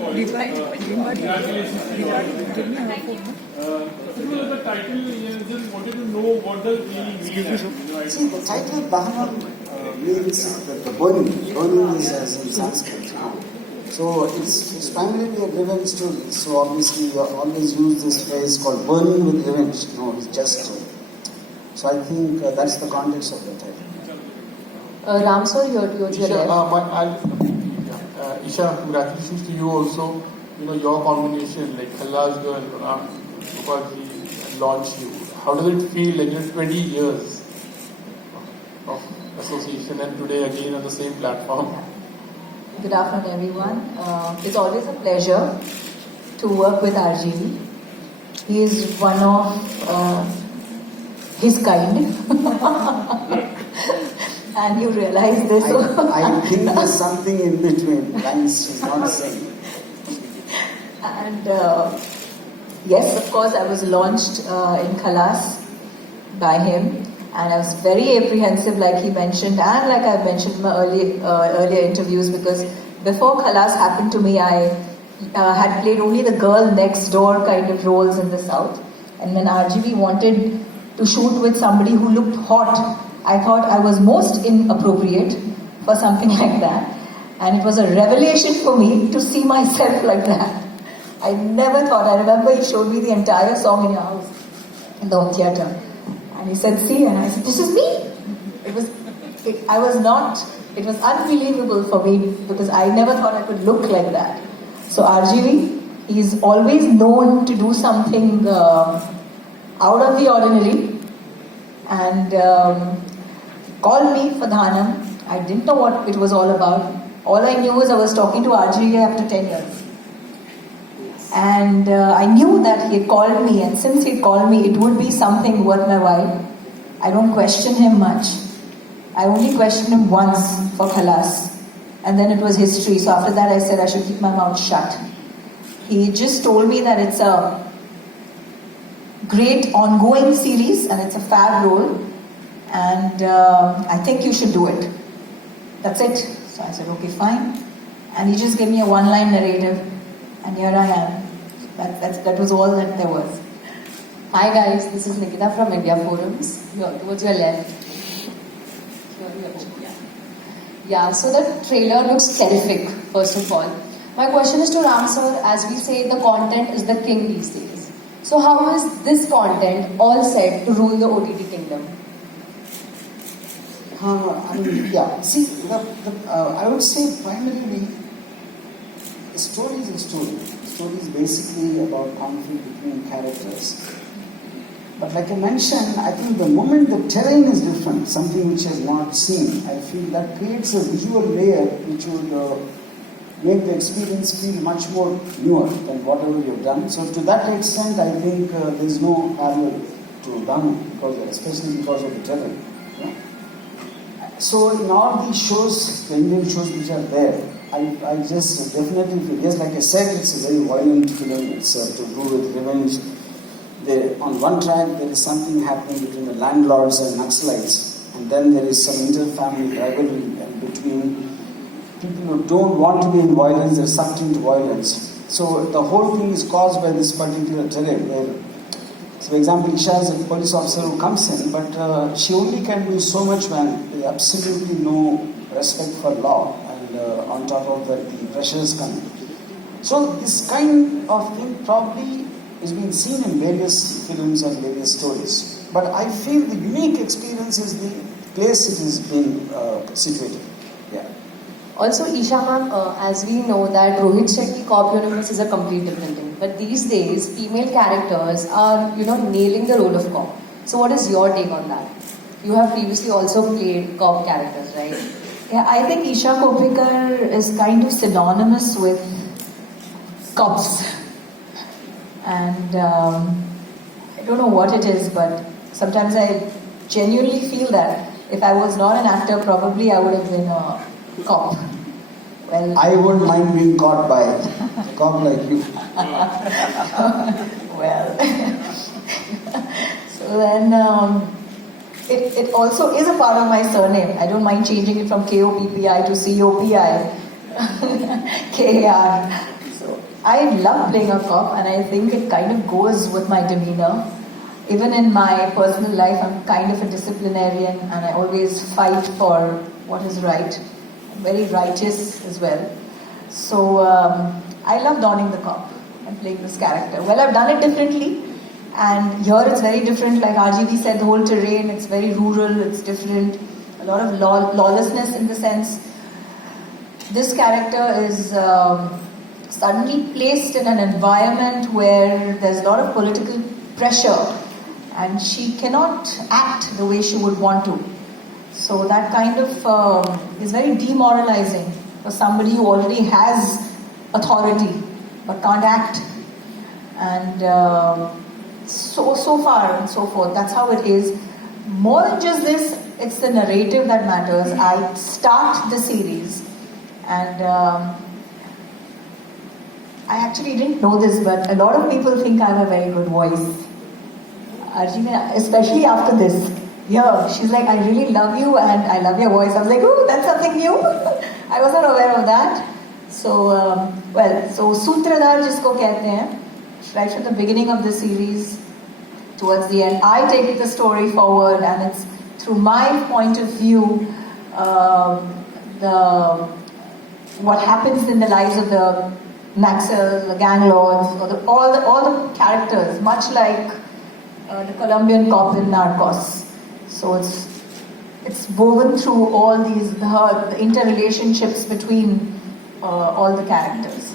Congratulations to you. The title, just wanted to know what does really mean. See, the title Dhahanam means the burning. Burning is as in Sanskrit. So it's primarily a revenge story. So obviously you always use this phrase called burning with revenge. No, it's just. So I think that's the context of the title. Ram sir, you're Isha, Isha, congratulations to you also. You know, your combination, like Khalla's girl, Ramgopal launched you. How does it feel, like, 20 years of association and today again on the same platform? Good afternoon, everyone. It's always a pleasure to work with RGV. He is one of his kind. And you realize this. I think there's something in between lines she's not saying. And yes, of course, I was launched in Khalas by him. And I was very apprehensive, like he mentioned, and like I mentioned in my earlier interviews, because before Khalas happened to me, I had played only the girl next door kind of roles in the South. And when RGV wanted to shoot with somebody who looked hot, I thought I was most inappropriate for something like that. And it was a revelation for me to see myself like that. I never thought. I remember he showed me the entire song in your house, in the home theatre. And he said, see, and I said, this is me. It was unbelievable for me because I never thought I could look like that. So RGV is always known to do something out of the ordinary. And called me for Dhahanam. I didn't know what it was all about. All I knew was I was talking to RGV after 10 years. And I knew that he had called me, and since he called me, it would be something worth my while. I don't question him much. I only questioned him once for Khalas, and then it was history. So after that, I said I should keep my mouth shut. He just told me that it's a great ongoing series, and it's a fab role, and I think you should do it. That's it. So I said, okay, fine. And he just gave me a one-line narrative. And here I am. That was all that there was. Hi guys, this is Nikita from India Forums. Towards your left. Yeah, so the trailer looks terrific, first of all. My question is to Ram sir, as we say, the content is the king these days. So how is this content all set to rule the OTT kingdom? See, I would say primarily, the story is a story. The story is basically about conflict between characters. But like I mentioned, I think the moment the terrain is different, something which is not seen, I feel that creates a visual layer which would make the experience feel much more newer than whatever you've done. So to that extent, I think there is no parallel to Dhahanam, especially because of the terrain. Yeah? So in all these shows, the Indian shows which are there, I just definitely feel, yes, like I said, it's a very violent film. It's to do with revenge. On one track, there is something happening between the landlords and Naxalites, and then there is some inter-family rivalry between people who don't want to be in violence, they're sucked into violence. So the whole thing is caused by this particular terrain where, for example, Isha is a police officer who comes in, but she only can do so much when there's absolutely no respect for law, and on top of that, the pressures come. So this kind of thing probably is being seen in various films and various stories. But I feel the unique experience is the place it is being situated. Yeah. Also, Isha ma'am, as we know that Rohit Shetty Cop universe is a complete different thing. But these days, female characters are, nailing the role of cop. So what is your take on that? You have previously also played cop characters, right? Yeah, I think Isha Koppikar is kind of synonymous with cops. And I don't know what it is, but sometimes I genuinely feel that if I was not an actor, probably I would have been a cop. Well, I wouldn't mind being caught by a cop like you. Well, so then it also is a part of my surname. I don't mind changing it from Koppi to Copi, KAR. So I love playing a cop, and I think it kind of goes with my demeanor. Even in my personal life, I'm kind of a disciplinarian, and I always fight for what is right. I'm very righteous as well. So I love donning the cop and playing this character. Well, I've done it differently, and here it's very different. Like RGV said, the whole terrain, it's very rural, it's different. A lot of lawlessness in the sense. This character is suddenly placed in an environment where there's a lot of political pressure, and she cannot act the way she would want to. So that kind of is very demoralizing for somebody who already has authority but can't act. And so far and so forth, that's how it is. More than just this, it's the narrative that matters. I start the series, and I actually didn't know this, but a lot of people think I have a very good voice. Arjuna, especially after this. Yeah, she's like, I really love you and I love your voice. I was like, oh, that's something new. I wasn't aware of that. So, so Sutradhar jisko kehte hain, right from the beginning of the series towards the end, I take the story forward, and it's through my point of view, what happens in the lives of the Maxwell, the gang lords, or all the characters, much like the Colombian cop in Narcos. So it's woven through all these the interrelationships between all the characters.